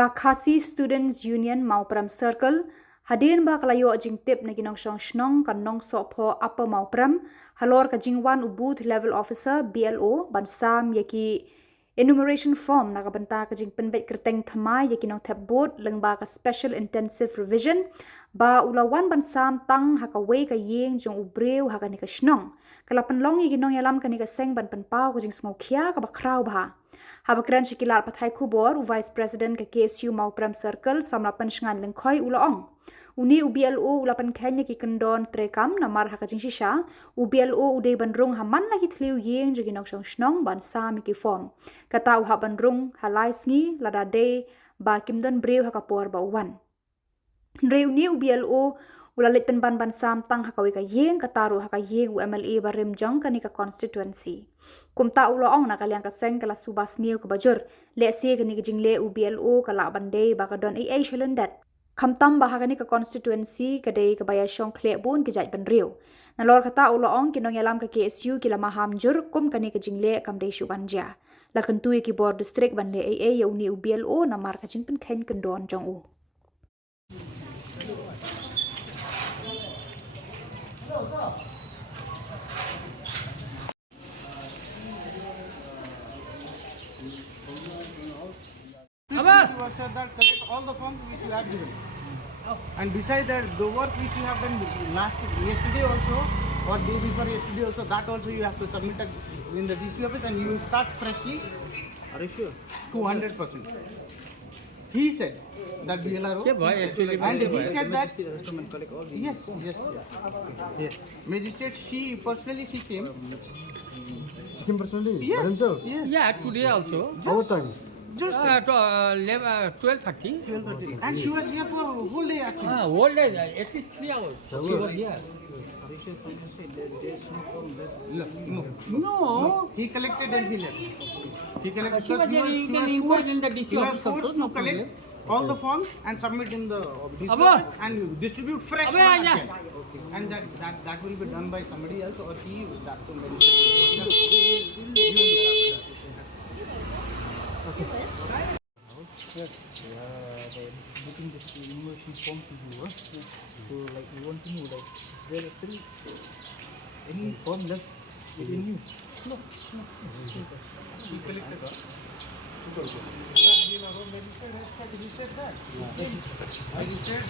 ka Khasi Students Union Mawprem Circle hadin ba kalayo jing tip na ginong snong kan nong so pho upper Mawprem halor ka jingwan booth level officer BLO bansam yaki enumeration form na kabanta ka jing penbet kerteng thamai yaki nong thep board lengba ka special intensive revision ba ulawan bansam tang hakawe ka yeng jong ubreu hakani ka snong kala penlong yaki nong yalam kani ka seng ban penpau ka jing smokia ka bakrau ba Habakran Shikilar Pathai Khubor, Vice President ke KSU Mawprem Circle, Samla Penshangan Lengkoi Ulaong. Uni UBLO ulapan Kenya ki kendon trekam namar hakajing shisha, UBLO udai bandrung haman lagi tliu yeng jogi nok snong ban sa miki form. Kata uha bandrung halai sngi ladade ba kimdon breu hakapor ba uwan. Reuni UBLO ulalit penban ban sam tang hakawi ka yeng kataru haka yeng UMLA barim jong kani ka constituency. Kumta uloong na kaliang kaseng kala subas niyo kabajur le si kani jingle UBLO kala bandai baka don AA Shillong Kamtam bahaga ni ka constituency kadai kabaya syong Khlem bun kijat banriu. Nalor kata uloong kinong yalam ka KSU kila maham jur kum kani ka jingle kamdai subanja. Lakentui ki bor district ban le AA yauni UBLO namar ka jing pen ken kendon jong u. Said that collect all the forms which you have given. And besides that, the work which you have done yesterday also, or day before yesterday also, that also you have to submit in the DC office and you will start freshly. Are you sure? 200%. He said that BLRO. Yeah, boy, actually, and he said that. Yes. Magistrate, she personally came. She came personally? Yes. Yeah, today also. How time? Just 12:30. 12:30. And she was here for whole day actually. Whole day, at least 3 hours. She was here. No. He collected and he left. He collected. She was there, you can inquire in the DC office also, forced no to collect problem. all the forms and submit in the DC Abba. office and distribute fresh Abba, ones yeah. again. And that will be done by somebody else or he will that to Yes. Putting this enumeration form to you. So, like, we want to know, like, is there still any form left within you? No. He collected. He said that. I said.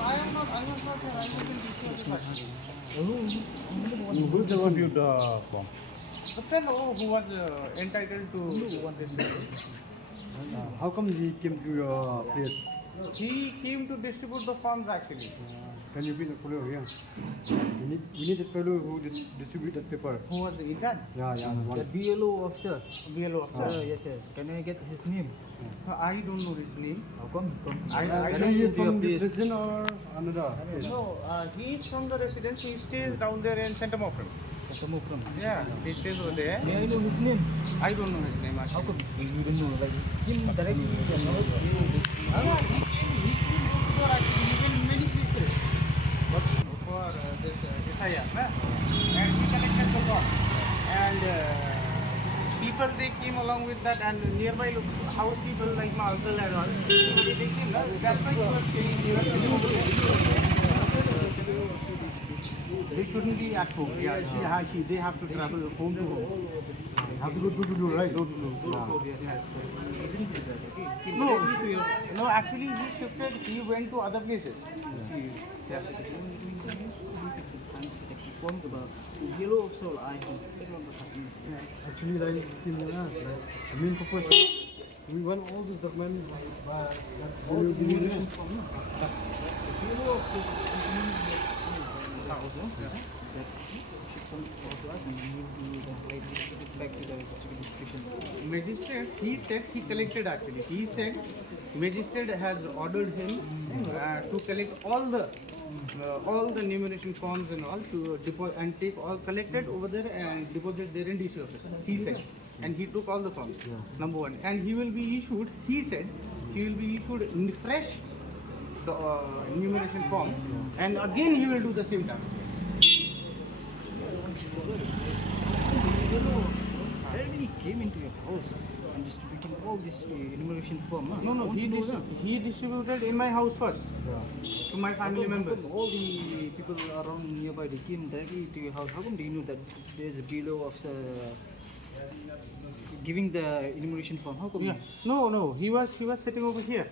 I am not here. I am in DC office. Who is the one who the form? The fellow who was entitled to this. How come he came to your place? He came to distribute the forms actually. Can you be the fellow here? We need a fellow who distribute that paper. Who was the in charge? Yeah, the one. The BLO officer. BLO officer. Yes. Can I get his name? I don't know his name. How come? I Can don't he is know. from this region or another place? No, he is from the residence. He stays down there in Center Mawprem. Mawprem. Yeah, he stays over there. May I know his name? I don't know his name How actually. come you don't know? Like him directly. He came before actually. He came in many places. But for this SIR, and he collected the form. And people they came along with that, and nearby house people like my uncle and all, they came. That's why he was saying they shouldn't be at home. Yeah, they have to travel home to home. Have to go to do right? Yes. No, actually he shifted, he went to other places. Yeah. Informed about BLO officer. Actually, like, the main purpose, we want all these documents all the enumeration form. BLO officer back to the distribution. Magistrate, he said he collected actually. He said magistrate has ordered him to collect all the enumeration forms and all to deposit and take all collected over there and deposit there in DC office. He said, and he took all the forms. Number one, and he will be issued. He said he will be issued in fresh the enumeration form, and again he will do the same task. into your house and distributing all this enumeration form. No, no, he distributed in my house first to my family How members. come all the people around nearby, they came directly to your house? How come they knew that there's a below of giving the enumeration form? How come? Yeah. No, he was sitting over here.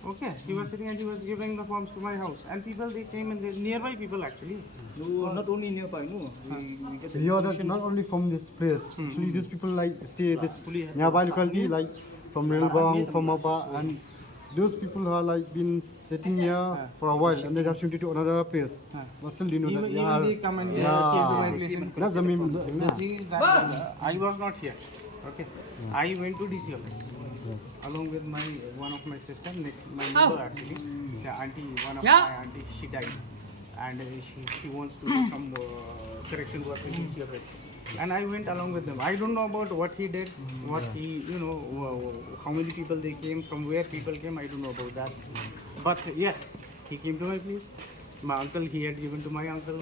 Okay, he was sitting and he was giving the forms to my house, and people they came and nearby people actually. No, not only nearby. No, we get the You are that information. not only from this place. Actually, these people like stay this Fully have nearby the locality, like from Relbang, from Mapa, and those people who are like been sitting here for a while and they have shifted to another place. But still, you know that. Even they come and came to my place. And That's the main. the thing is that I was not here. Okay, I went to DC office along with one of my sister, my neighbor actually, one of my auntie, she died, and she wants to do some correction work in DC office. And I went along with them. I don't know about what he did, what he, how many people they came, from where people came, I don't know about that. But yes, he came to my place. My uncle, he had given to my uncle.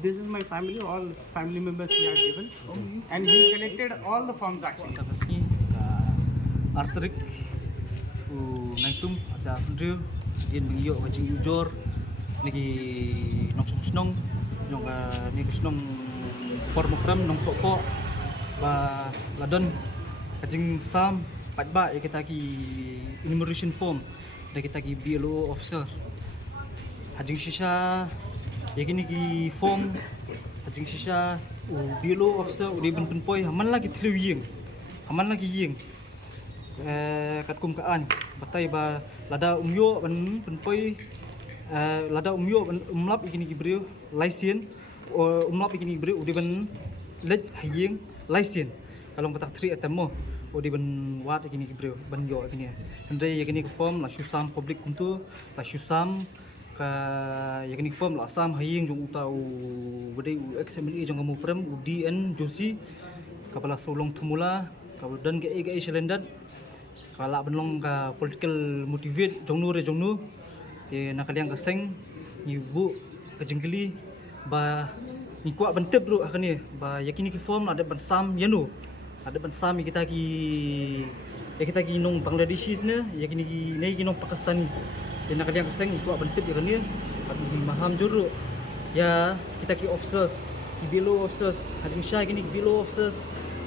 This is my family, all family members he had given. And he collected all the forms actually. Kasi arterik naitum aja pendriu dia mengiyo wajing ujor lagi nong snong nyong ni snong por Mawprem nong sokpo ba ladon kajing sam patba ya kita ki enumeration form da kita ki BLO officer hajing shisha ya kini ki form hajing shisha BLO officer udi ben penpoi haman lagi tliu haman lagi ying kat kum kaan batai ba lada umyo ban penpoi lada umyo umlap ikini gibreu license umlap ikini gibreu udi ban lej haying license kalong batak 3 atemo udi ban wat ikini gibreu ban yo ikini ndai ikini form la susam public kuntu la susam ka yakni form la sam haying jong utau bedai XMLE jong Mawprem UDN Josi kapala solong thumula kabudan ke silendan kala benlong ka political motivate jongnu te nakaliang kaseng ibu kejengkeli ba ni kuat bentep bro akani ba yakini ki form ada ban sam yanu ada ban sam kita ki nong Bangladeshis ne yakini ki nei ki nong Pakistanis te nakaliang kaseng kuat bentep yakani di maham juru ya kita ki officers ki below officers hading syai kini below officers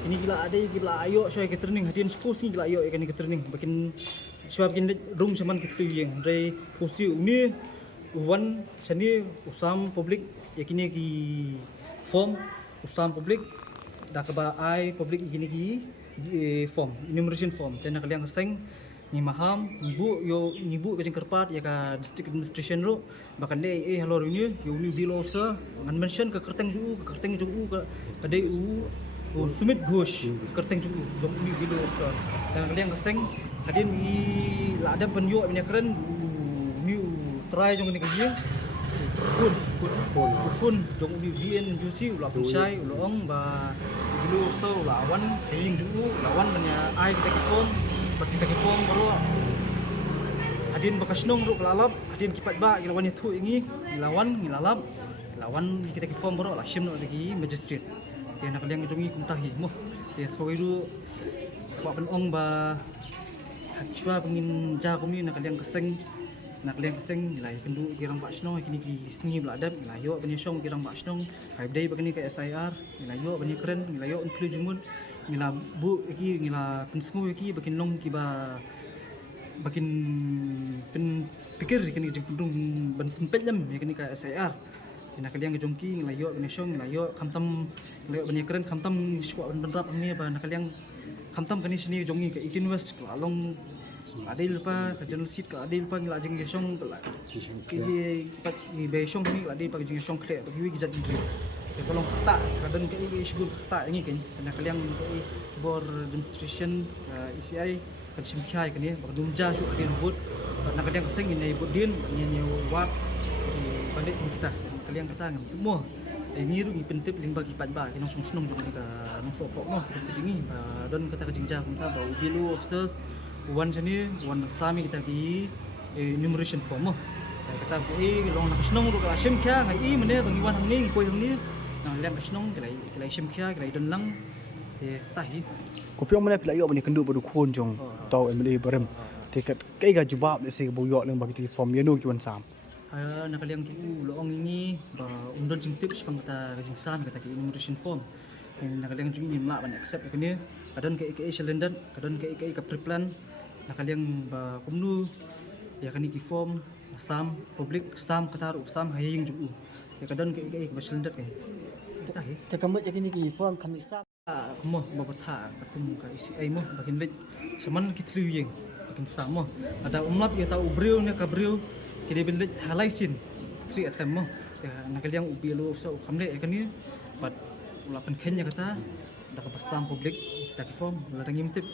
ini gila ada gila ayo syai ke training hadian sports ni gila ayo ikani ke training bakin syai bikin room saman ke training dari kursi uni wan sani usam public yakini ki form usam public dak ba ai public ikini ki form enumeration form dan kalian keseng ni maham ibu kajing kerpat ya ka district administration ro bahkan dei halor ini yo ni below officer ngan mention ke kerteng ju ka dei sumit ghosh kerteng ju jom ni bilo dan kalian keseng hadin ni la ada penyo punya keren ni try jong ni kaji kun jong ni bien jusi ulah pensai ulong ba bilo so lawan haying ju lawan punya ai kita ki form baru hadin bakasnong ro kelalap hadin kipat ba lawan itu ingi lawan kita ki form baru lah sim no lagi magistrate tiada kalian kejongi kumtahi moh tiada sekolah itu buat penong ba cua pengin jah kami nak kalian keseng nilai kendu kirang pak snong kini ki sni beladap nilai yo penyesong kirang pak snong hai dai begini ke SIR nilai yo banyak keren nilai yo influ jumun nilai bu iki nilai pensengu iki bakin long ki ba bakin pen pikir kini jeng pendung ban pempelem kini ke SIR nak kalian kejongki ngelayo penyesong ngelayo kamtam ngelayo banyak keren kamtam suak benrap ni ba nak kalian kamtam kani sini jongi ke ikinwas along ada lupa ke channel seat ke ada lupa ngila jeng gesong ke je pat ni besong ni ada pa jeng gesong kle bagi wi gijat ni ke tolong tak kadang ke i shibul tak ni kan nak kalian ke Khubor demonstration ECI kan simkhai kan ni bagdumja su ada robot nak kalian keseng ni bodin ni wat di pandai kita kalian kata ngam temo ni ru ni pentep ling bagi patba ki nong snong jong ni ka nong sopok no kita dingi don kata kejingja kunta ba ubilo officers wan sani wan sami kita ki enumeration form kata long nak snong ru ka sim kya ngai mene bang wan hang ni koi hang ni nang liang ka snong kelai sim kya kelai don lang te tahi Kopi mana pula yok bani kendu bodu kun jong tau emli berem. Tiket kai ga jubab le se bo yok nang bagi form yenu ki wan sam. Nakaliang tu loong ini ba undon jing tips pang kata jing sam kata ki nutrition form. Nakaliang tu ini mlak ban accept kene. Kadon ke cylinder, kadon ke preplan. Nakaliang ba kumnu ya kani ki form sam public sam kataru sam haying ju. Ya kadon ke ba cylinder ke. Kita he. Cakap je kini ki form kami sab. Mo ba batha kum ka isi ai mo bakin lej. Saman ki triwing bakin sam mo. Ada umlap ya tau briu ne ka briu kini bin lej halaisin. Tri atem mo. Nakaliang ubi lo so kamle kani bat ulapan kenya kata dak ba sam public kita ki form ladang imtip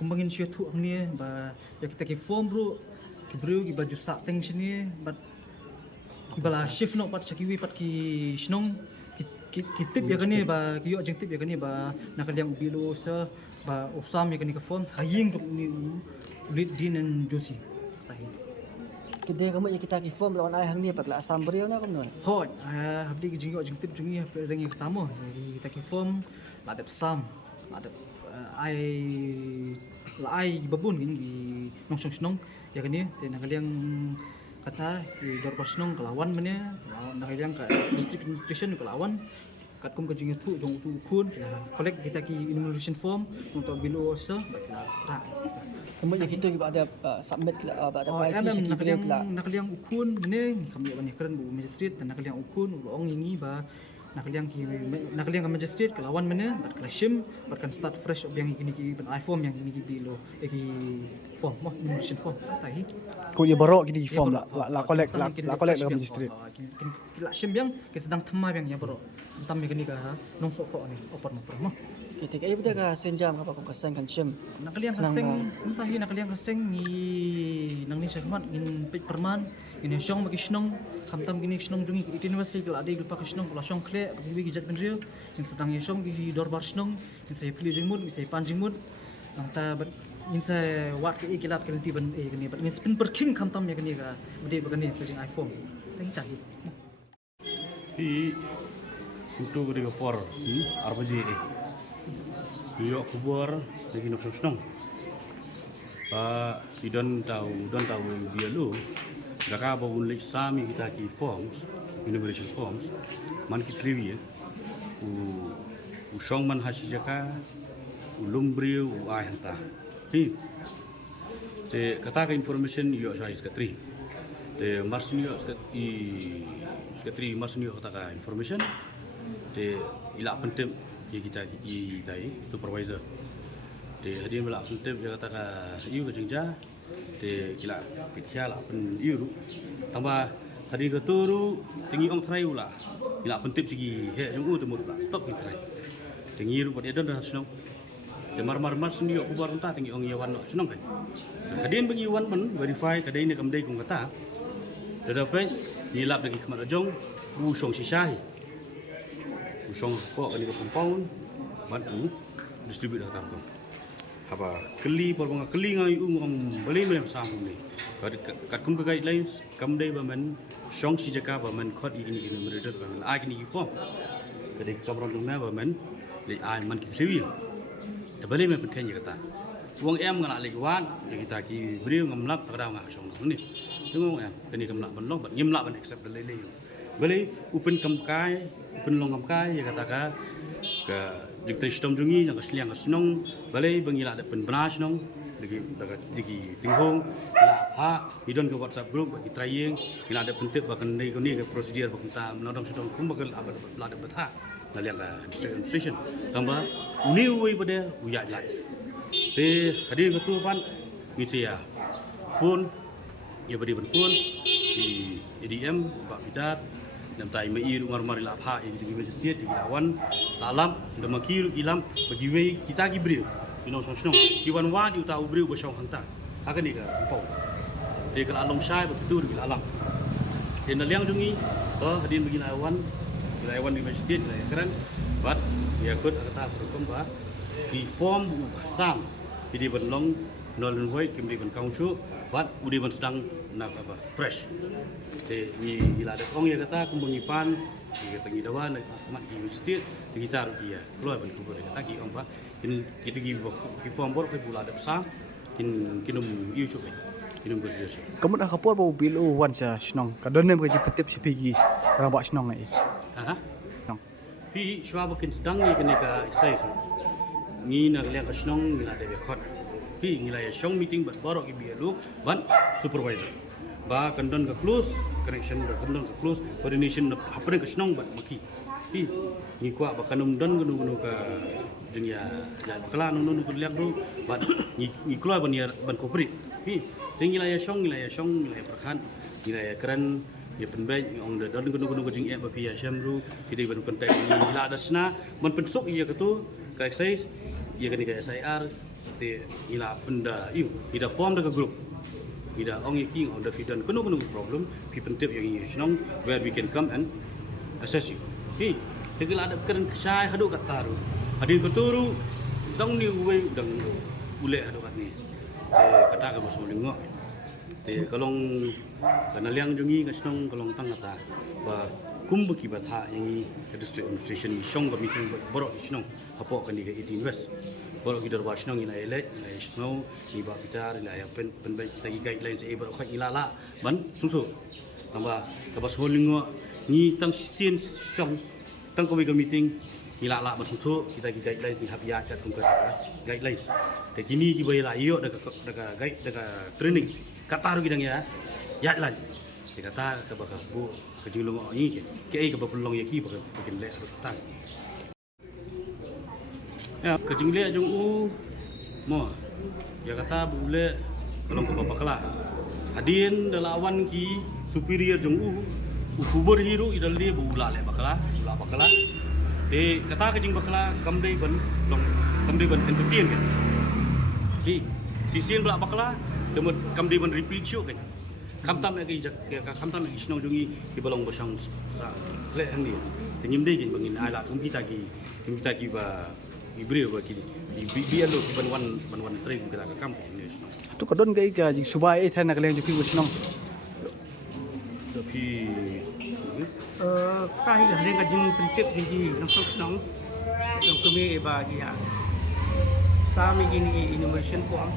kumbangin siya tu ang niya ba ya kita ki form bro ki bro ki baju sak teng sini bat ki bala shift no pat sakiwi pat ki snong ki tip ya kani ba ki yo jeng tip ya kani ba nakaliang ubilo sa ba usam ya kani ka form haying tuk ni lead din and josi tahi Kedai kamu kita ki form lawan ai hang ni pat la asam beriau na kamu. hot habdi ki jeng jeng tip jungi rengi pertama kita ki form la dep sam la dep ai babun gini nong snong ya kani te nakaliang kata di donbosco kelawan mana nakaliang ka district administration kelawan kat kum ka jinga tu jong tu kun collect kita ki enumeration form untuk bilo so bakla Kamu kita ki ada submit ada IT nakaliang nakaliang ukun mana kami ban keren bu magistrate dan nakaliang ukun ong ingi ba nakaliang ka magistrate kelawan mana bat klashim bat kan start fresh yang ini ki ban iPhone yang ini ki bilo ki form mo enumeration form tahi Ko ye barok kini form la collect la collect dalam magistrate. La shim yang ke sedang thema yang ya bro. Tam mi kini ka nong sok ko ni opor mo. Kita kai benda ka senjam apa ko kasan kan sim. Nakaliang kaseng tahi nakaliang kaseng ni nang ni segmat in pit perman in syong bagi snong kamtam gini snong jungi university kala ade glupa snong kala syong kle bagi gijat benrio yang sedang syong gi dorbar snong in saya pilih jingmut saya panjingmut nang ta in saya wat ke ikilat ke nanti ban kini ban spin per king kamtam ya kini ka bade bagani ke iPhone tahi tahi Di untuk di Khubor arbaji Yo Khubor lagi nak senang. Di don tahu dia lu. Jaka bawun lek sami kita ki forms, enumeration forms, man ki triwi u song man hasi jaka u lumbri u ai hanta. Te kata ka information yo saya sekatri. Te marsin yo sekatri marsin yo kata ka information. Te ila pentem kita dai supervisor de hadir bela pentem dia kata ka iu jengja de kila kiala pen iu tambah tadi ke turu tinggi ong trai ula kila pentem sigi he jungu temur ula stop ki trai tinggi ru pada don dah senong de mar sendiri aku baru entah tinggi ong yawan senong kan hadir bagi yawan pun verify kadai ni kamdai kong kata dah dapat nilap lagi kemat jong bu song sisai Usong kok kali ke compound bantu distribute dah tahu. Apa keli perbangga keli ngai ngom beli macam sama ni. Kat kum ke guidelines kam dai bamen song si jaka bamen khot ini moderators bamen ai kini form. Jadi Kamram dungna bamen le ai man ki sewi. Dah beli macam kenya kata. Uang em ngana le wan kita ki beri ngamlap tak ada ngah song ni. Tengok em kini kamlap banlong bat ngimlap ban accept le le. Beli open kamkai penlong kamkai ya katakan ke jikta sistem jungi yang kesliang kesenong balai bangila ada penbenas nong digi tinghong la ha hidon ke WhatsApp group bagi trying ila ada pentip bahkan ni ke prosedur bakta menodong sedang kum bakal ada betah naliang ke district administration tambah uni uwi pada uya jat te hadir ketua pan ngisia phone ya beri phone di EDM Pak Pidat dan tai mai ru mar la pha di magistrate di lawan dalam de makiru ilam bagi we kita gi brio ino song di wan wa di utau brio bo song hanta akan ni ka pau de kala long sai begitu di alam den liang jungi to hadin bagi lawan di magistrate di keren bat ya kut kata hukum ba di form bu sam di benlong nol hoi kim di ben council bat udi ben sedang nak apa fresh. Te ni ila ada ong ya kata kumbang ipan, dia kata Dawa nak mat di masjid, kita rugi ya. Keluar ban Khubor kata ki ong ba, kita gi form bor ke pula ada besar, kinum iu cukai. Kinum konsiderasi. Kamu dah kapur bau bilo wan sa Shillong. Kadon nem gaji petip sepigi rabak Shillong ai. Ha? Shillong. Pi shwa bakin sedang ni kena ka exercise. Ni nak lihat Shillong ni ada bekot. Pi ngilai Shillong meeting bat borok ibi lu ban supervisor. Ba kandon ke close connection ke kandon ke close coordination apa ke Shillong bat maki. Pi ni kuat ba kanum don gunu ka dunia ya bakala nunu ku lihat tu bat ni keluar ban ban corporate. Pi ngilai Shillong ngilai perkan ngilai keren dia penbaik orang dah don gunu jing app api Syam ru kita ban kontak ni la dasna man pensuk ia ketu ka exercise ia kena ke SIR te ila benda iu ida form dekat group ida ong iki on the fidan kuno problem pi Pyndep yang ini Shillong where we can come and assess you hi tegila ada keren kesai hadu kata ru adin keturu dong ni uwe dang ule hadu kat ni kata ka masuk lingok te kalong kana liang jungi ka Shillong kalong tang kata ba kumbu ki batha yang i district administration ni Shillong ka meeting borok Shillong hapok kan di 18 west borok ki darwa Shillong ina elect ina Shillong ni ba bitar ila ya penbaik kita gi guidelines e borok khak ilala ban sungsu amba ka bas holingo ni tang sin Shillong tang ko meeting ilala ban sungsu kita gi guidelines ni habia kat kun guidelines te kini ki bai la yo daga guide daga training kataru gidang ya lan dia kata ke bakal bu kejulung ni ke ai ke pelong yaki bakal bikin lek tang ya kejulung jong mo dia kata bule kalau ke bapak kala hadin dalawan ki superior jong Khubor hiru idal dia bula lek bakala de kata kejing bakala kamdai ban long kamdai ban entertain kan di sisian bela bakala demut kamdai ban repeat show kan kamtam lagi kamtam lagi Shillong jungi di balong basang sa lek hang dia tenyim dei jin bangin ala kum kita ki ba ibri ba ki biar lo ban wan train kita ke kampung ni Shillong Tu kadon gai ga jing subai ai than nak leng ju pi Shillong. tapi Tahi hari kajing Pyndep jadi langsung senang. Yang kami bagi ya. Sami gini innovation form.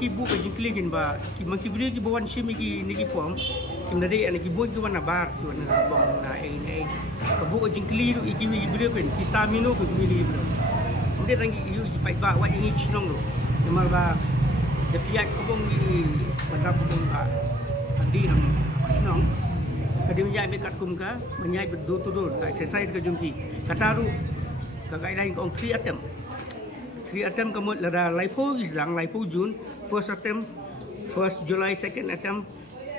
Kibu kajing kligin ba. Kimang kibri ki bawan shimi ki nigi form. Kim nade ana ki bon ki wana bar ki wana bong na ai. Kabu kajing kliru iki mi kibri pen ki sami no ko mi ni bro. Mde rangi yu ki pai ba wa ingi Shillong lo. Kemal ba de piak ko bong ni padra bong ba. Andi ham Shillong. Kadi menjai bekat kumka, menjai betul-betul exercise ke jumpi. Kataru, kagai lain kong 3 attempt. 3 attempt kamu lara laipo islang, laipo June, first attempt, 1st July, second attempt,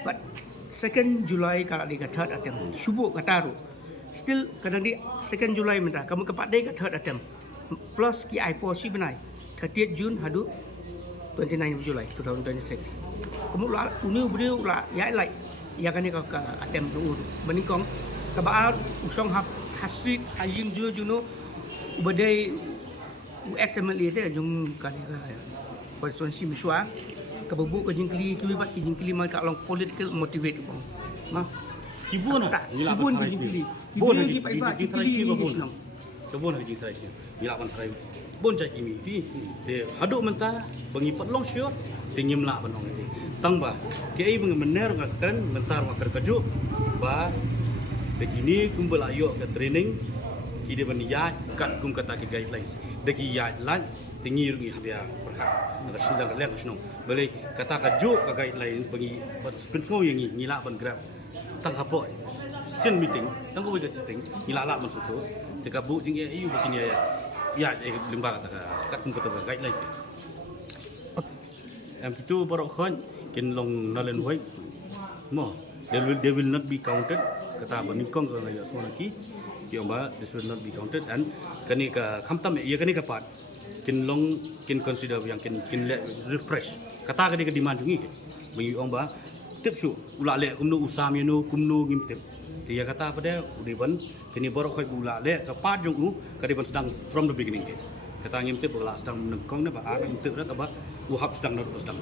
but 2nd July kalau di third attempt. Shubuk kataru. Still kadang di 2nd July minta, kamu kepat day ke third attempt. Plus ki aipo si benai. 30th June hadu 29th July 2026. Kamu la uni beriu la ya like ya kan ka atem tu menikong ka baal usong hasit aying juno badai XML dia jung kan ka konstituensi miswa ka bubu ka jingkli ki bat ki jingkli mai ka long political motivate bang ma kibun kibun ki jingkli bon ki pai ba jingkli kibun kebun haji trai bila ban trai bon cai kimi fi de haduk menta bangi petlong syur tingim la banong ni tang ba ke ai bang mener kan mentar wa kerkaju ba begini kumbel ayo ke training ide ban ya kat kum kata ke guidelines deki ya lan tingir ngi habia perhat ada sidang lek snong beli kata kaju ke guidelines bagi prinsip yang ngila ban grab tang hapo sin meeting tang ko wega sitting ngila la ban suku dekat bu jing iu begini ya lembaga kat kum kata guidelines am itu borok khon kin long nalen hoi mo they will not be counted kata banikong ka ya sonaki diomba this will not be counted and kani ka khamtam ya kani ka pat kin long kin consider yang kin let refresh kata kani ka demand jungi bagi omba tip su ula le kumno usam yano kumno gimtip dia kata pada udiban kini borok khoi ula le ka pat jung kadiban sedang from the beginning kata ngimtip ula sedang menengkong ne ba ara ngimtip ra ta ba uhap sedang sedang